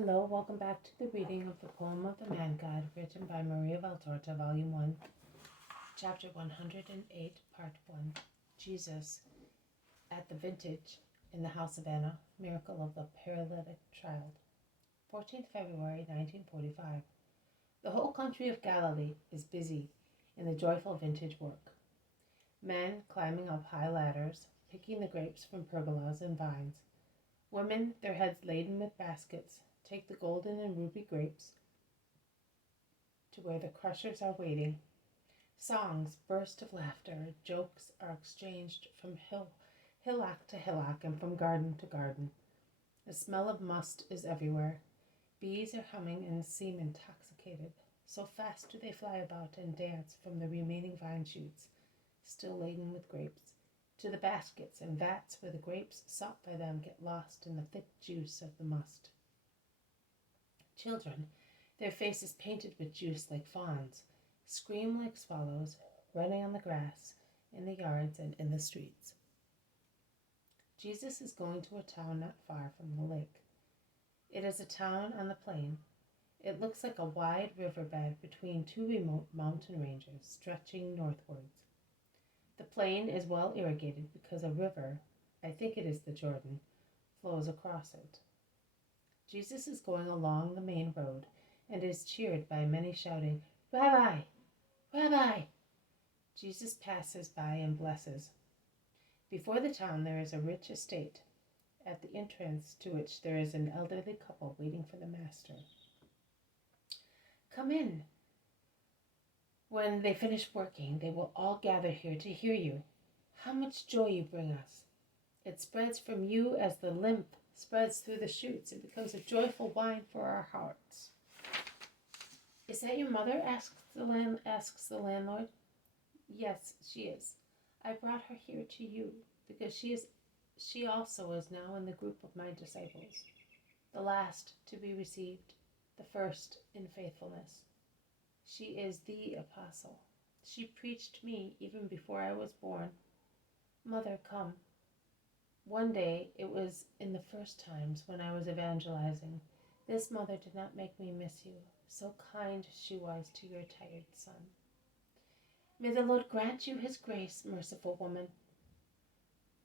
Hello, welcome back to the reading of the poem of the Man-God, written by Maria Valtorta, Volume 1, Chapter 108, Part 1, Jesus, atVintage, in the house of Anna, miracle of the paralytic child. 14th February 1945. The whole country of Galilee is busy in the joyful vintage work. Men climbing up high ladders, picking the grapes from pergolas and vines. Women, their heads laden with baskets, take the golden and ruby grapes to where the crushers are waiting. Songs burst of laughter, jokes are exchanged from hillock to hillock and from garden to garden. The smell of must is everywhere. Bees are humming and seem intoxicated. So fast do they fly about and dance from the remaining vine shoots, still laden with grapes, to the baskets and vats where the grapes sought by them get lost in the thick juice of the must. Children, their faces painted with juice like fawns, scream like swallows, running on the grass, in the yards and in the streets. Jesus is going to a town not far from the lake. It is a town on the plain. It looks like a wide riverbed between two remote mountain ranges stretching northwards. The plain is well irrigated because a river, I think it is the Jordan, flows across it. Jesus is going along the main road and is cheered by many shouting, "Rabbi! Rabbi!" Jesus passes by and blesses. Before the town there is a rich estate, at the entrance to which there is an elderly couple waiting for the master. "Come in. When they finish working, they will all gather here to hear you. How much joy you bring us. It spreads from you as the lymph spreads through the shoots. It becomes a joyful wine for our hearts." "Is that your mother?" asks the landlord. "Yes, she is. I brought her here to you because she also is now in the group of my disciples, the last to be received, the first in faithfulness. She is the apostle. She preached me even before I was born. Mother, come." One day, it was in the first times when I was evangelizing, this mother did not make me miss you. So kind she was to your tired son. "May the Lord grant you his grace, merciful woman."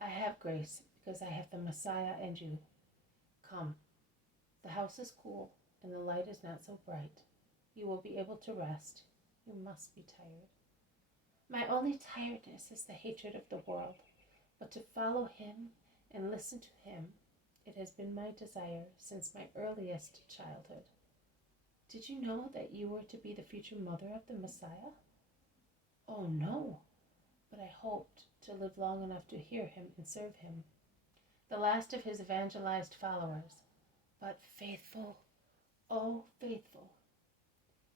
"I have grace because I have the Messiah and you. Come. The house is cool and the light is not so bright. You will be able to rest. You must be tired." "My only tiredness is the hatred of the world, but to follow him and listen to him, it has been my desire since my earliest childhood." "Did you know that you were to be the future mother of the Messiah?" "Oh, no, but I hoped to live long enough to hear him and serve him, the last of his evangelized followers. But faithful, oh, faithful.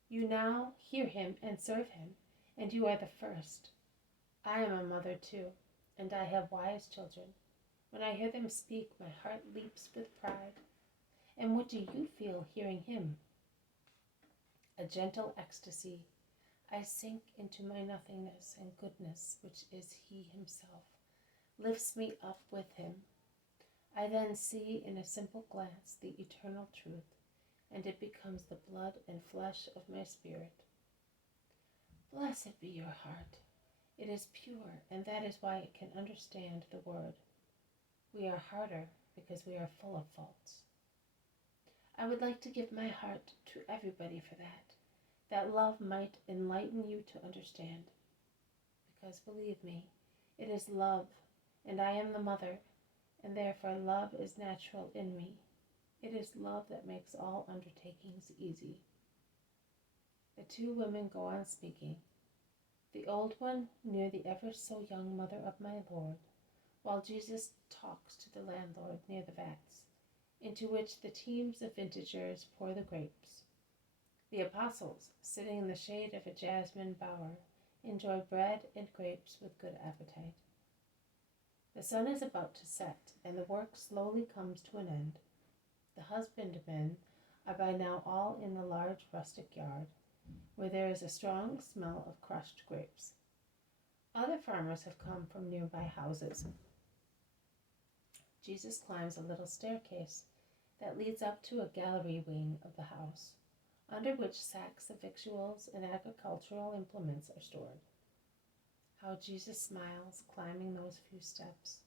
You now hear him and serve him, and you are the first. I am a mother too, and I have wise children. When I hear them speak, my heart leaps with pride. And what do you feel hearing him?" "A gentle ecstasy. I sink into my nothingness, and goodness, which is he himself, lifts me up with him. I then see in a simple glance the eternal truth, and it becomes the blood and flesh of my spirit. Blessed be your heart. It is pure, and that is why it can understand the word. We are harder because we are full of faults. I would like to give my heart to everybody for that love might enlighten you to understand. Because believe me, it is love, and I am the mother, and therefore love is natural in me. It is love that makes all undertakings easy." The two women go on speaking. The old one near the ever so young mother of my Lord, while Jesus talks to the landlord near the vats, into which the teams of vintagers pour the grapes. The apostles, sitting in the shade of a jasmine bower, enjoy bread and grapes with good appetite. The sun is about to set, and the work slowly comes to an end. The husbandmen are by now all in the large rustic yard, where there is a strong smell of crushed grapes. Other farmers have come from nearby houses. Jesus climbs a little staircase that leads up to a gallery wing of the house, under which sacks of victuals and agricultural implements are stored. How Jesus smiles climbing those few steps.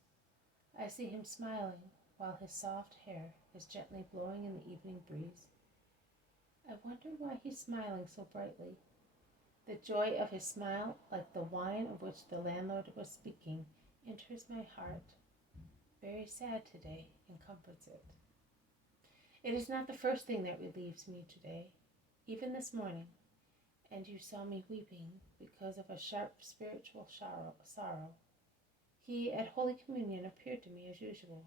I see him smiling while his soft hair is gently blowing in the evening breeze. I wonder why he's smiling so brightly. The joy of his smile, like the wine of which the landlord was speaking, enters my heart, very sad today, and comforts it. It is not the first thing that relieves me today, even this morning, and you saw me weeping because of a sharp spiritual sorrow. He at Holy Communion appeared to me as usual,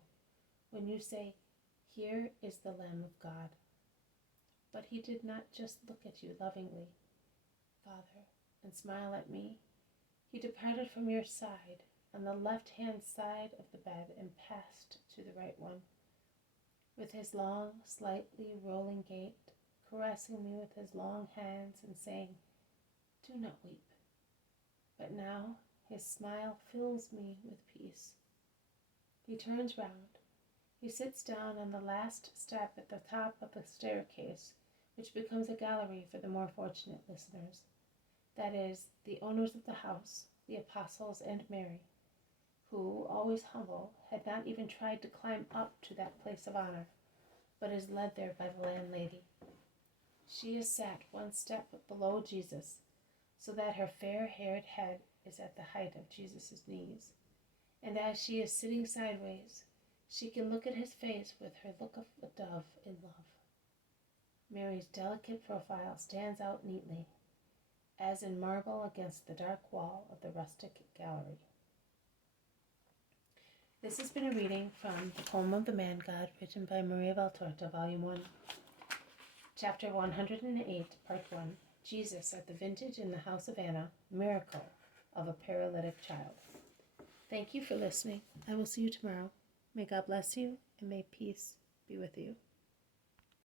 when you say, "Here is the Lamb of God." But he did not just look at you lovingly, Father, and smile at me. He departed from your side, on the left-hand side of the bed, and passed to the right one, with his long, slightly rolling gait, caressing me with his long hands and saying, "Do not weep." But now his smile fills me with peace. He turns round. He sits down on the last step at the top of the staircase, which becomes a gallery for the more fortunate listeners. That is, the owners of the house, the apostles and Mary, who, always humble, had not even tried to climb up to that place of honor, but is led there by the landlady. She is sat one step below Jesus, so that her fair-haired head is at the height of Jesus' knees, and as she is sitting sideways, she can look at his face with her look of a dove in love. Mary's delicate profile stands out neatly, as in marble against the dark wall of the rustic gallery. This has been a reading from the poem of the Man-God, written by Maria Valtorta, Volume 1, Chapter 108, Part 1, Jesus at the Vintage in the House of Anna, Miracle of a Paralytic Child. Thank you for listening. I will see you tomorrow. May God bless you, and may peace be with you.